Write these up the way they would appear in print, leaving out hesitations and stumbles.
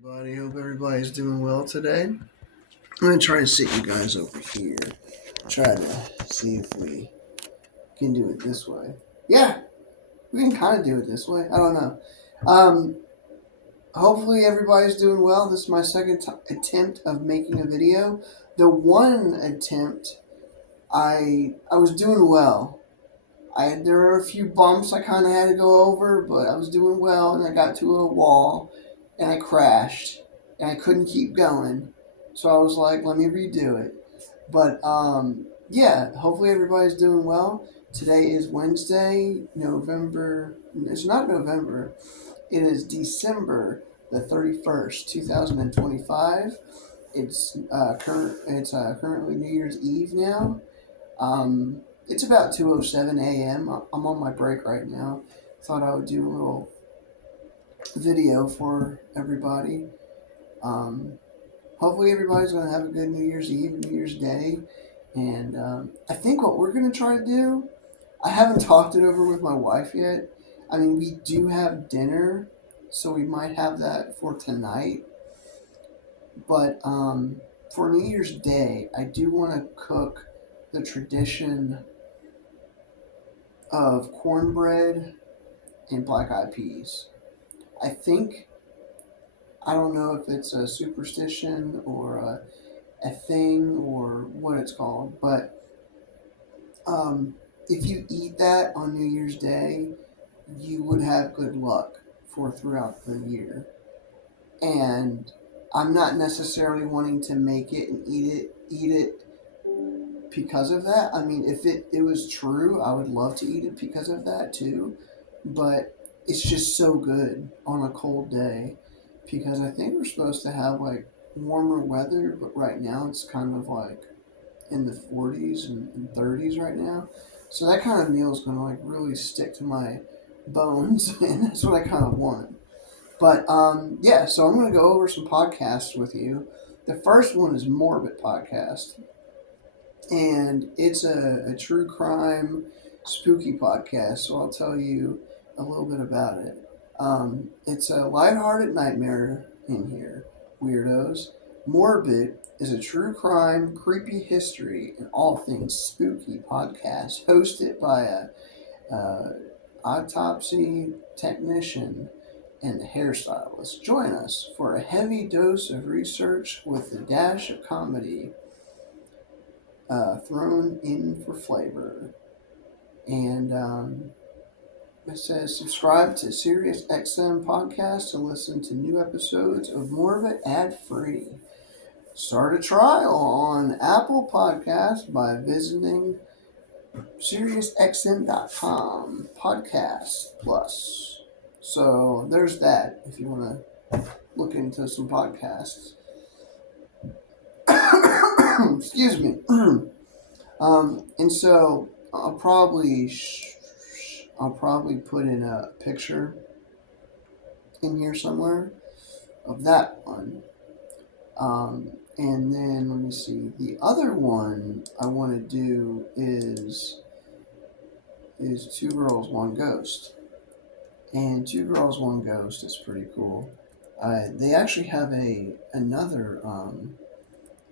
Everybody, hope everybody's doing well today. I'm gonna try to sit you guys over here. Try to see if we can do it this way. Yeah, we can kind of do it this way. I don't know. Um, Hopefully everybody's doing well. This is my second attempt of making a video. The one attempt, I was doing well. There were a few bumps I kind of had to go over, but I was doing well, and I got to a wall, and I crashed, and I couldn't keep going. So I was like, let me redo it. But yeah, hopefully everybody's doing well. Today is Wednesday, November. It's not November. It is December the 31st, 2025. Currently New Year's Eve now. It's about 2:07 a.m. I'm on my break right now. Thought I would do a little video for everybody. Um, Hopefully everybody's gonna have a good New Year's Eve, New Year's Day, and I think what we're gonna try to do. I haven't talked it over with my wife yet. I mean, we do have dinner, so we might have that for tonight. But for New Year's Day, I do want to cook the tradition of cornbread and black eyed peas. I think, I don't know if it's a superstition or a thing or what it's called, but um, if you eat that on New Year's Day, you would have good luck for throughout the year. And I'm not necessarily wanting to make it and eat it because of that. I mean, if it was true, I would love to eat it because of that too. But it's just so good on a cold day because I think we're supposed to have like warmer weather, but right now it's kind of like in the 40s and 30s right now. So that kind of meal is going to like really stick to my bones, and that's what I kind of want. But yeah, so I'm going to go over some podcasts with you. The first one is Morbid Podcast, and it's a true crime spooky podcast. So I'll tell you a little bit about it. It's a lighthearted nightmare in here, weirdos. Morbid is a true crime, creepy history, and all things spooky podcast hosted by a autopsy technician and hairstylist. Join us for a heavy dose of research with a dash of comedy thrown in for flavor. And it says subscribe to Sirius XM podcast to listen to new episodes of more of it ad free. Start a trial on Apple Podcasts by visiting SiriusXM.com podcast plus. So there's that if you want to look into some podcasts. Excuse me. And so I'll probably put in a picture in here somewhere of that one. And then let me see. The other one I want to do is Two Girls One Ghost, and Two Girls One Ghost is pretty cool. They actually have another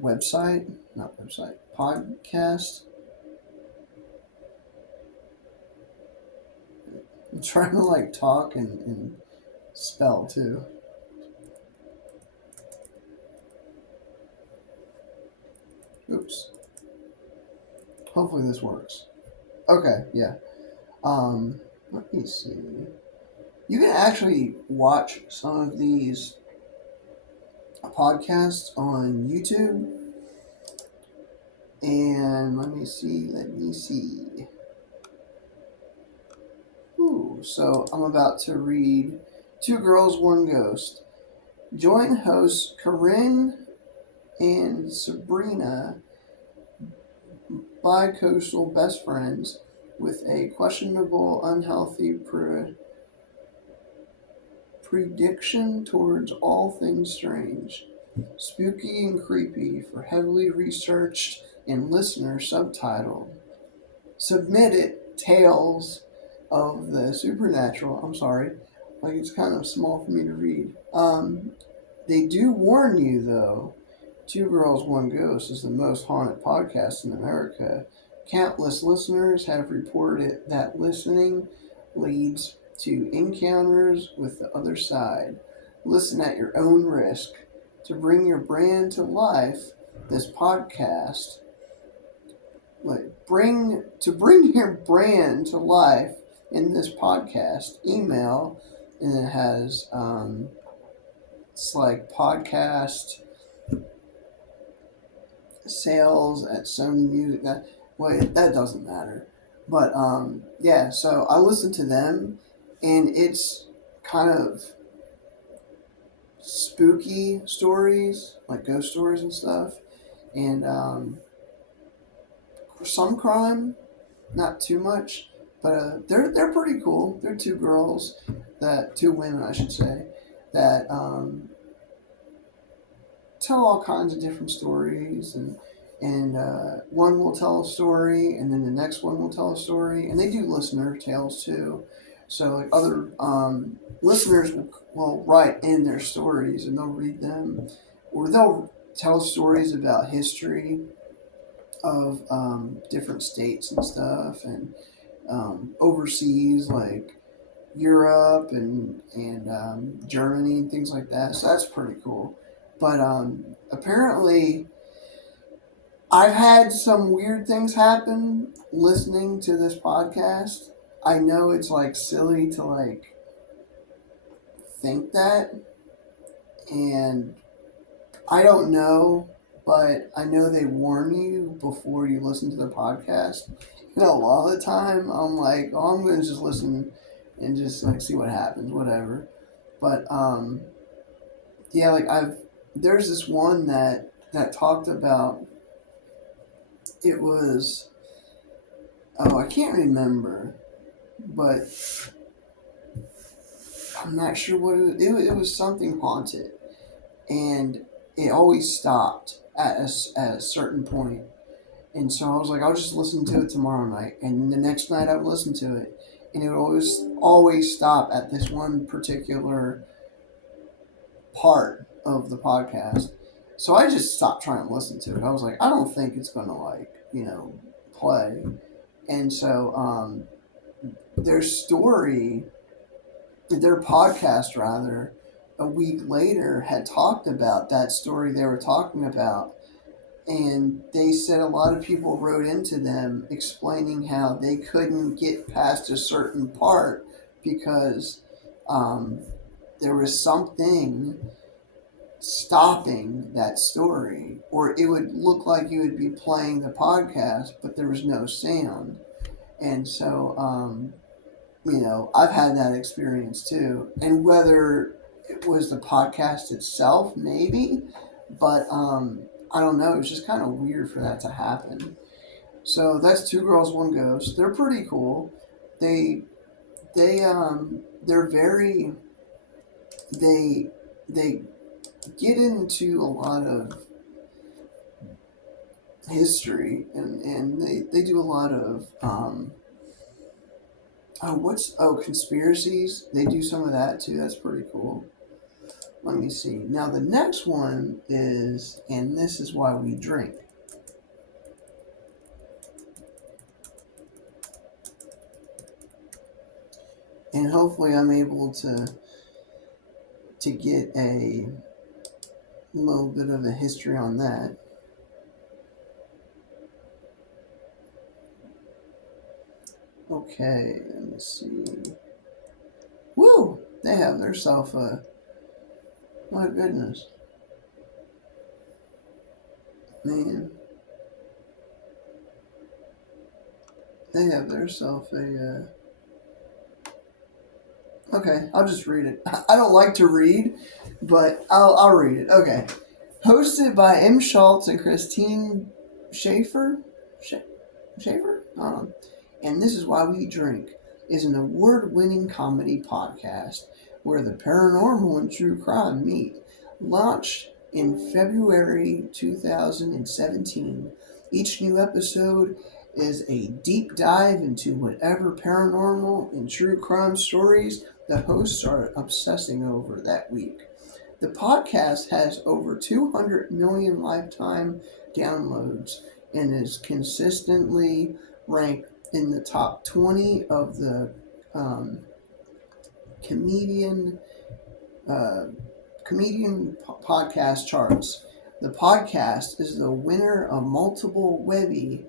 website, not website, podcast. I'm trying to like talk and spell too. Oops. Hopefully this works. Okay, yeah. Let me see. You can actually watch some of these podcasts on YouTube. And let me see. Ooh, so I'm about to read Two Girls, One Ghost. Join hosts Corinne and Sabrina, bi-coastal best friends with a questionable, unhealthy prediction towards all things strange, spooky and creepy for heavily researched and listener subtitled. Submitted tales of the supernatural. I'm sorry, like it's kind of small for me to read. They do warn you, though. Two Girls, One Ghost is the most haunted podcast in America. Countless listeners have reported that listening leads to encounters with the other side. Listen at your own risk. To bring your brand to life, this podcast, bring your brand to life in this podcast, email, and it has it's like podcast sales at Sony Music. That doesn't matter. But yeah, so I listen to them, and it's kind of spooky stories, like ghost stories and stuff, and some crime, not too much, but they're pretty cool. They're two women, I should say, that tell all kinds of different stories, and one will tell a story, and then the next one will tell a story, and they do listener tales too. So like other listeners will write in their stories, and they'll read them, or they'll tell stories about history of different states and stuff, and overseas like Europe and Germany and things like that. So that's pretty cool. But apparently, I've had some weird things happen listening to this podcast. I know it's like silly to like think that, and I don't know, but I know they warn you before you listen to the podcast. You know, a lot of the time I'm like, oh, I'm gonna just listen and just like see what happens, whatever. But yeah, like there's this one that talked about it was, oh, I can't remember, but I'm not sure what it was something haunted, and it always stopped at a certain point. And so I was like, I'll just listen to it tomorrow night. And the next night I would listen to it. And it would always stop at this one particular part of the podcast. So I just stopped trying to listen to it. I was like, I don't think it's going to play. And so their story, their podcast rather, a week later had talked about that story they were talking about, and they said a lot of people wrote into them explaining how they couldn't get past a certain part because um, there was something stopping that story, or it would look like you would be playing the podcast, but there was no sound. And so, I've had that experience too. And whether it was the podcast itself, maybe, but I don't know. It was just kind of weird for that to happen. So that's Two Girls, One Ghost. They're pretty cool. They they're very they get into a lot of history, and they do a lot of conspiracies. They do some of that too. That's pretty cool. Let me see. Now the next one is, and this is why we drink. And hopefully I'm able to get a little bit of a history on that. Okay, let me see. Woo! They have themselves a. My goodness. Man. They have themselves a. Okay, I'll just read it. I don't like to read, but I'll read it. Okay. Hosted by M. Schultz and Christine Schaefer? Schaefer? I don't know. And This Is Why We Drink is an award-winning comedy podcast where the paranormal and true crime meet. Launched in February 2017, each new episode is a deep dive into whatever paranormal and true crime stories the hosts are obsessing over that week. The podcast has over 200 million lifetime downloads and is consistently ranked in the top 20 of the um, comedian podcast charts. The podcast is the winner of multiple Webby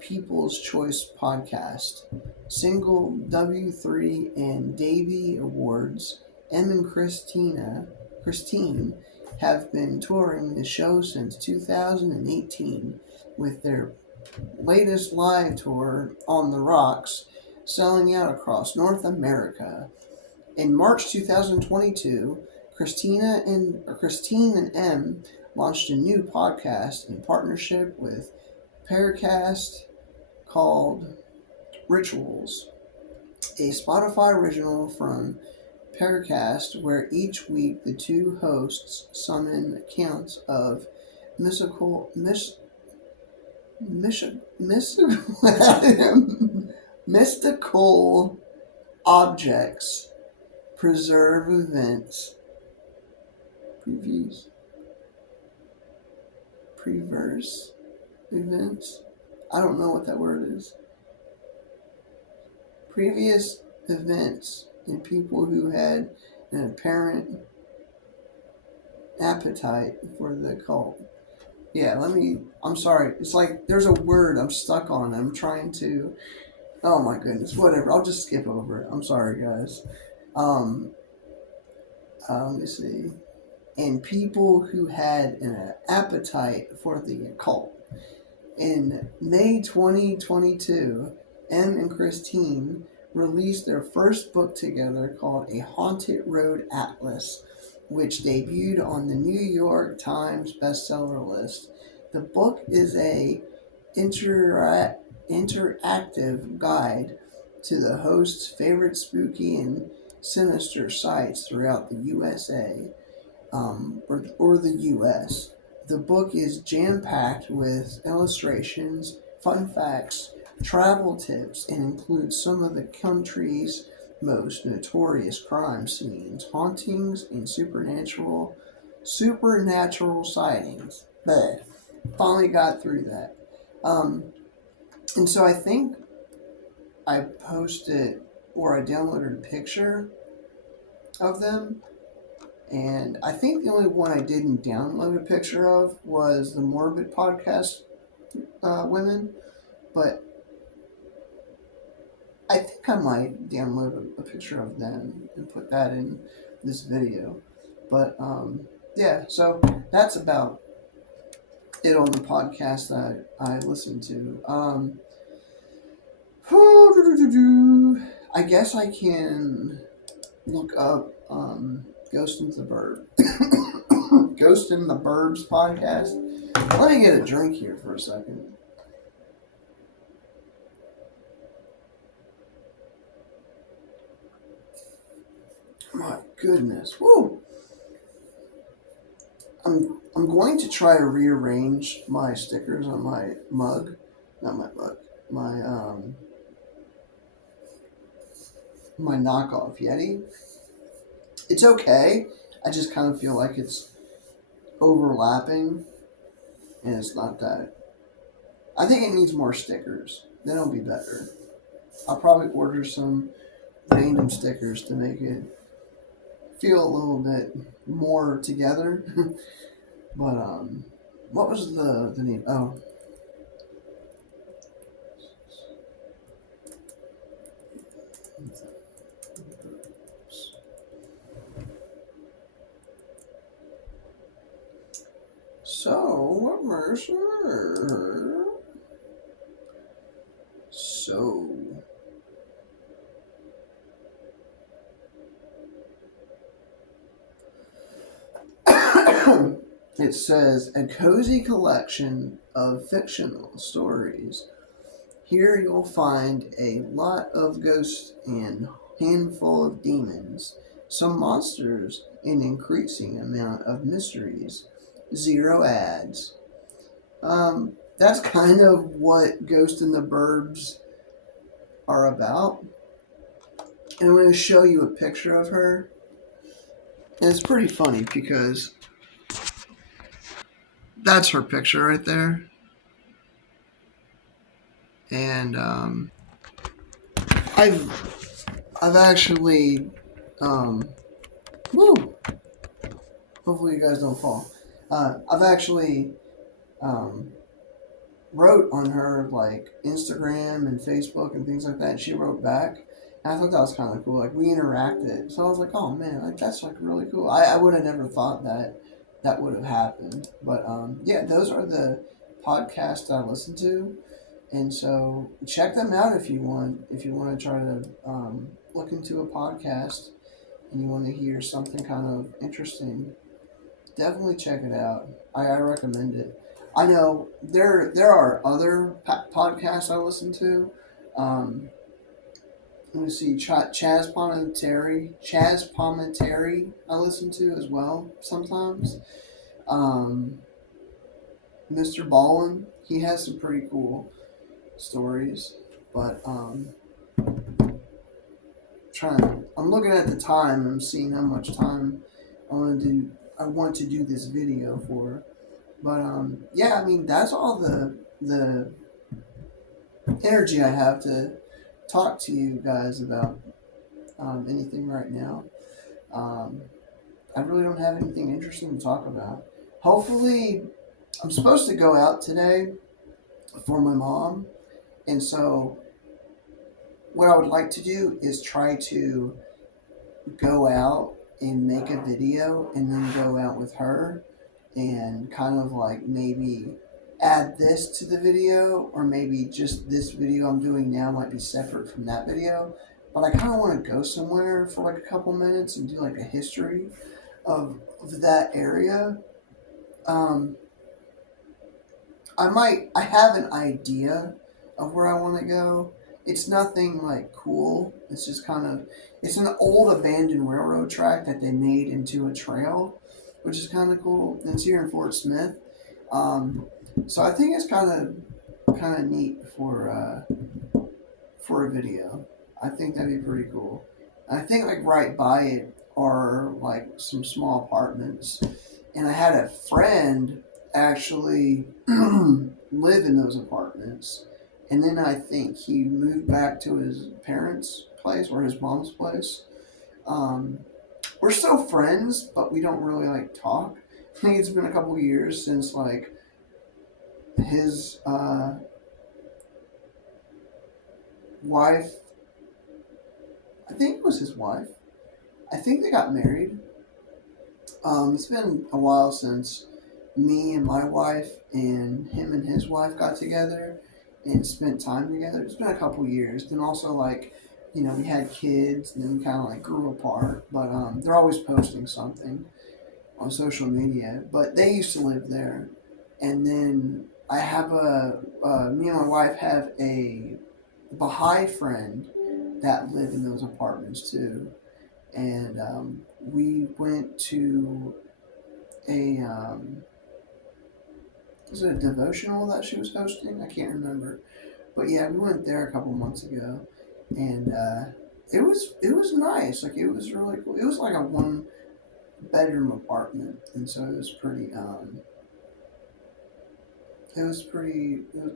People's Choice Podcast, single W3 and Davy Awards. Em and Christine have been touring the show since 2018 with their latest live tour, On the Rocks, selling out across North America. In March 2022, Christine and Em launched a new podcast in partnership with Paracast called Rituals, a Spotify original from Paracast, where each week the two hosts summon accounts of mystical mystical objects, preserve events, preverse events. I don't know what that word is. Previous events and people who had an apparent appetite for the cult. Yeah, I'm sorry. It's like there's a word I'm stuck on. I'm trying to. Oh my goodness, whatever. I'll just skip over it. I'm sorry, guys. Let me see. And people who had an appetite for the occult. In May 2022, Em and Christine released their first book together called A Haunted Road Atlas, which debuted on the New York Times bestseller list. The book is a interactive guide to the host's favorite spooky and sinister sites throughout the USA or the US. The book is jam-packed with illustrations, fun facts, travel tips, and includes some of the country's most notorious crime scenes, hauntings, and supernatural sightings. But finally got through that. And so I think I posted or I downloaded a picture of them. And I think the only one I didn't download a picture of was the Morbid Podcast women. But I think I might download a picture of them and put that in this video. But yeah, so that's about it on the podcast that I listened to. I guess I can look up Ghost in the Burbs podcast. Let me get a drink here for a second. My goodness. Woo! I'm going to try to rearrange my stickers on my mug. Not my mug. My knockoff Yeti. It's okay. I just kind of feel like it's overlapping, and it's not that. I think it needs more stickers. Then it'll be better. I'll probably order some random stickers to make it feel a little bit more together. But what was the name? Oh. So, Mercer. So. It says, a cozy collection of fictional stories. Here you'll find a lot of ghosts and handful of demons, some monsters, an increasing amount of mysteries. 0 ads. That's kind of what Ghost in the Burbs are about. And I'm going to show you a picture of her. And it's pretty funny because that's her picture right there. And I've actually woo. Hopefully you guys don't fall. I've actually um, wrote on her like Instagram and Facebook and things like that. And she wrote back. And I thought that was kind of cool. Like we interacted, so I was like, "Oh man, like that's like really cool." I would have never thought that that would have happened. But yeah, those are the podcasts I listen to, and so check them out if you want. If you want to try to look into a podcast and you want to hear something kind of interesting, definitely check it out. I recommend it. I know there are other podcasts I listen to. Um, let me see, Chaz Palminteri I listen to as well sometimes. Um, Mr. Ballin, he has some pretty cool stories, but I'm looking at the time. I'm seeing how much time I want to do. I want to do this video for. But yeah, I mean that's all the energy I have to talk to you guys about anything right now. Um, I really don't have anything interesting to talk about. Hopefully, I'm supposed to go out today for my mom, and so what I would like to do is try to go out and make a video and then go out with her and kind of like maybe add this to the video, or maybe just this video I'm doing now might be separate from that video. But I kind of want to go somewhere for like a couple minutes and do like a history of that area. Um, I have an idea of where I want to go. It's nothing like cool. It's just kind of, it's an old abandoned railroad track that they made into a trail, which is kind of cool. And it's here in Fort Smith. Um, so I think it's kind of neat for a video. I think that'd be pretty cool. And I think like right by it are like some small apartments. And I had a friend actually live in those apartments. And then I think he moved back to his parents' place or his mom's place. Um, we're still friends, but we don't really like talk. I think it's been a couple years since like his wife. I think it was his wife. I think they got married. It's been a while since me and my wife and him and his wife got together and spent time together. It's been a couple years. Then also like, we had kids and then we kind of like grew apart. But they're always posting something on social media. But they used to live there, and then I have me and my wife have a Baha'i friend that live in those apartments too, and we went to a was it a devotional that she was hosting? I can't remember, but yeah, we went there a couple months ago, and it was nice. Like it was really cool. It was like a one bedroom apartment, and so it was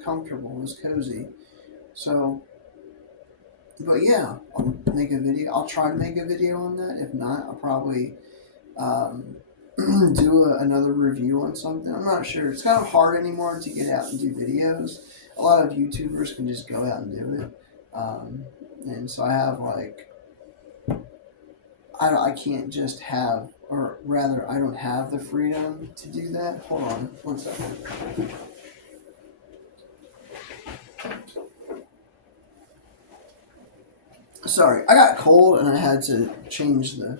comfortable. It was cozy. So, but yeah, I'll make a video. I'll try to make a video on that. If not, I'll probably um, do another review on something. I'm not sure. It's kind of hard anymore to get out and do videos. A lot of YouTubers can just go out and do it. Um, and so I have like, I can't just have, or rather, I don't have the freedom to do that. Hold on one second. Sorry, I got cold and I had to change the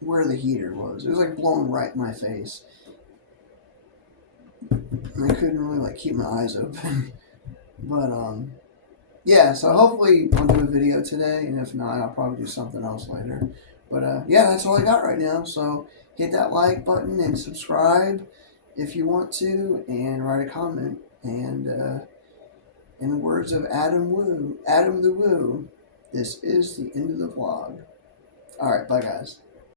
where the heater was. It was like blowing right in my face, and I couldn't really like keep my eyes open. But yeah. So hopefully I'll do a video today, and if not, I'll probably do something else later. But yeah, that's all I got right now. So hit that like button and subscribe if you want to, and write a comment. And in the words of Adam the Woo, this is the end of the vlog. All right, bye guys.